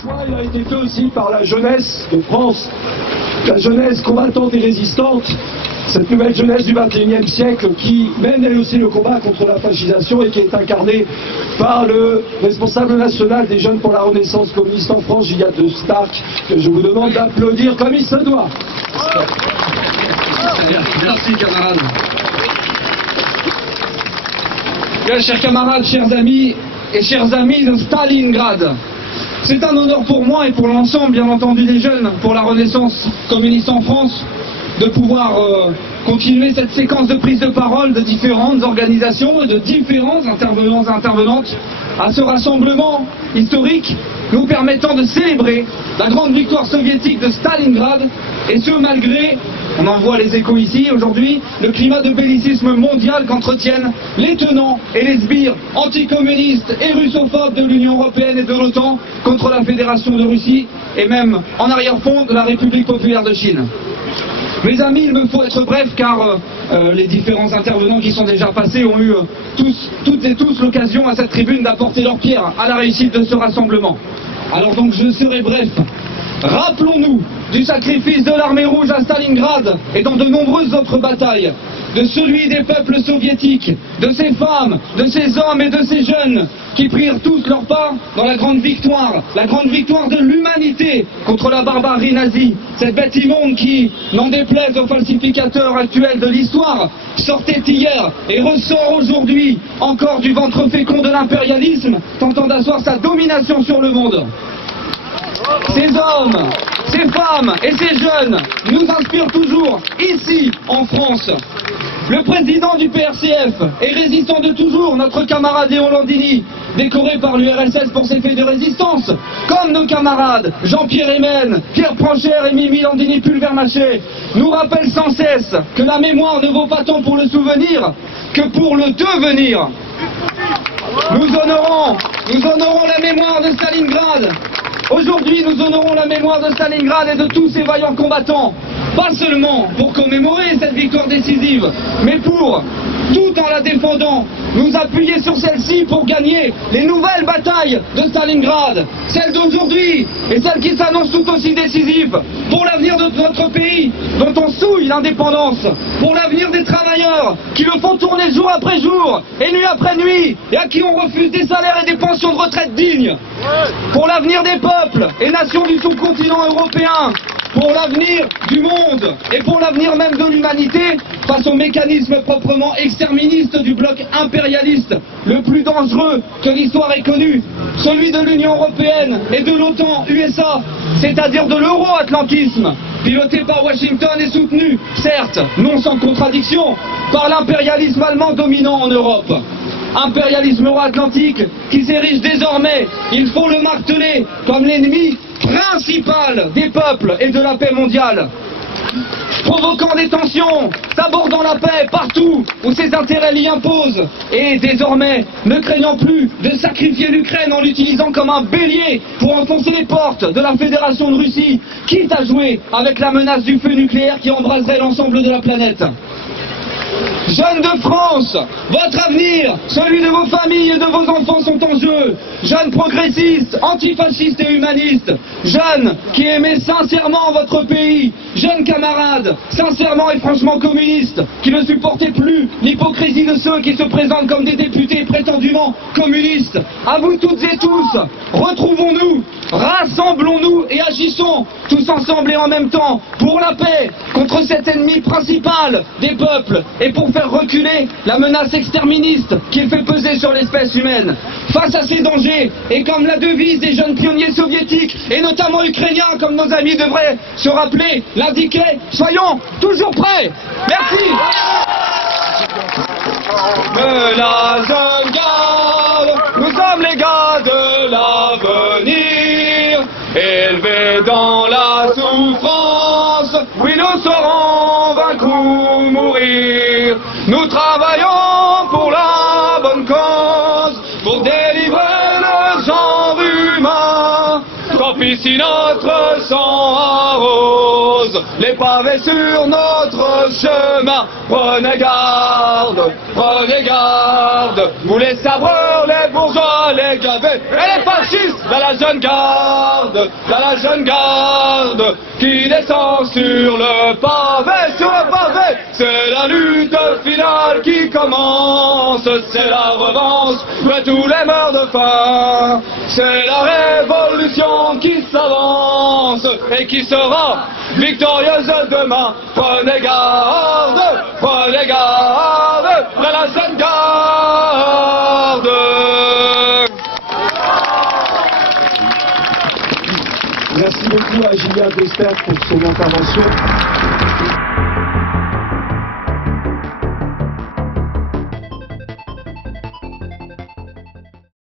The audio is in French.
choix, il a été fait aussi par la jeunesse de France, la jeunesse combattante et résistante, cette nouvelle jeunesse du XXIe siècle qui mène elle aussi le combat contre la fascisation et qui est incarnée par le responsable national des Jeunes pour la Renaissance communiste en France, Gilliatt de Stark, que je vous demande d'applaudir comme il se doit. Merci camarades. Bien, chers camarades, chers amis et chers amis de Stalingrad, c'est un honneur pour moi et pour l'ensemble, bien entendu, des Jeunes pour la Renaissance communiste en France, de pouvoir continuer cette séquence de prise de parole de différentes organisations et de différents intervenants et intervenantes à ce rassemblement historique nous permettant de célébrer la grande victoire soviétique de Stalingrad, et ce malgré, on en voit les échos ici aujourd'hui, le climat de bellicisme mondial qu'entretiennent les tenants et les sbires anticommunistes et russophobes de l'Union européenne et de l'OTAN contre la Fédération de Russie et même en arrière-fond de la République populaire de Chine. Mes amis, il me faut être bref car les différents intervenants qui sont déjà passés ont eu toutes et tous l'occasion à cette tribune d'apporter leur pierre à la réussite de ce rassemblement. Alors donc je serai bref. Rappelons-nous du sacrifice de l'armée rouge à Stalingrad et dans de nombreuses autres batailles, de celui des peuples soviétiques, de ces femmes, de ces hommes et de ces jeunes qui prirent tous leur part dans la grande victoire de l'humanité contre la barbarie nazie, cette bête immonde qui, n'en déplaise aux falsificateurs actuels de l'histoire, sortait hier et ressort aujourd'hui encore du ventre fécond de l'impérialisme, tentant d'asseoir sa domination sur le monde. Ces hommes, ces femmes et ces jeunes nous inspirent toujours ici en France. Le président du PRCF et résistant de toujours, notre camarade Léon Landini, décoré par l'URSS pour ses faits de résistance, comme nos camarades Jean-Pierre Hémen, Pierre Pranchère et Mimi Landini-Pulvermaché, nous rappellent sans cesse que la mémoire ne vaut pas tant pour le souvenir que pour le devenir. Nous honorons la mémoire de Stalingrad. Aujourd'hui, nous honorons la mémoire de Stalingrad et de tous ces vaillants combattants, pas seulement pour commémorer cette victoire décisive, mais pour, tout en la défendant, nous appuyer sur celle-ci pour gagner les nouvelles batailles de Stalingrad, celles d'aujourd'hui et celles qui s'annoncent tout aussi décisives, pour l'avenir de notre pays dont on souille l'indépendance, pour l'avenir des travailleurs qui le font tourner jour après jour et nuit après nuit et à qui on refuse des salaires et des pensions de retraite dignes, pour l'avenir des peuples et nations du sous-continent européen, pour l'avenir du monde et pour l'avenir même de l'humanité face au mécanisme proprement exterministe du bloc impérialiste, le plus dangereux que l'histoire ait connu, celui de l'Union européenne et de l'OTAN USA, c'est-à-dire de l'euro-atlantisme, piloté par Washington et soutenu, certes, non sans contradiction, par l'impérialisme allemand dominant en Europe. Impérialisme euro-atlantique qui s'érige désormais, il faut le marteler, comme l'ennemi principal des peuples et de la paix mondiale. Provoquant des tensions, sabordant la paix partout où ses intérêts l'y imposent, et désormais ne craignant plus de sacrifier l'Ukraine en l'utilisant comme un bélier pour enfoncer les portes de la Fédération de Russie, quitte à jouer avec la menace du feu nucléaire qui embraserait l'ensemble de la planète. Jeunes de France, votre avenir, celui de vos familles et de vos enfants sont en jeu. Jeunes progressistes, antifascistes et humanistes. Jeunes qui aimez sincèrement votre pays. Jeunes camarades, sincèrement et franchement communistes, qui ne supportez plus l'hypocrisie de ceux qui se présentent comme des députés prétendument communistes. À vous toutes et tous, retrouvons-nous, rassemblons-nous et agissons tous ensemble et en même temps pour la paix, contre cet ennemi principal des peuples et pour faire reculer la menace exterministe qui est fait peser sur l'espèce humaine. Face à ces dangers, et comme la devise des jeunes pionniers soviétiques, et notamment ukrainiens, comme nos amis devraient se rappeler, l'indiquer, soyons toujours prêts. Merci. De la jeune garde, nous sommes les gars de l'avenir, élevés dans la souffrance, oui nous saurons vaincre ou mourir. Nous travaillons pour la bonne cause, pour délivrer le genre humain. Tant pis si notre sang arrose les pavés sur notre chemin. Prenez garde, vous les sabreurs, les bourgeois les gravés. Et les fascistes, dans la jeune garde, qui descend sur le pavé, c'est la lutte finale qui commence, c'est la revanche de tous les morts de faim, c'est la révolution qui s'avance et qui sera victorieuse demain. Prenez garde à la jeune garde. Merci beaucoup à Gillian Despert pour son intervention.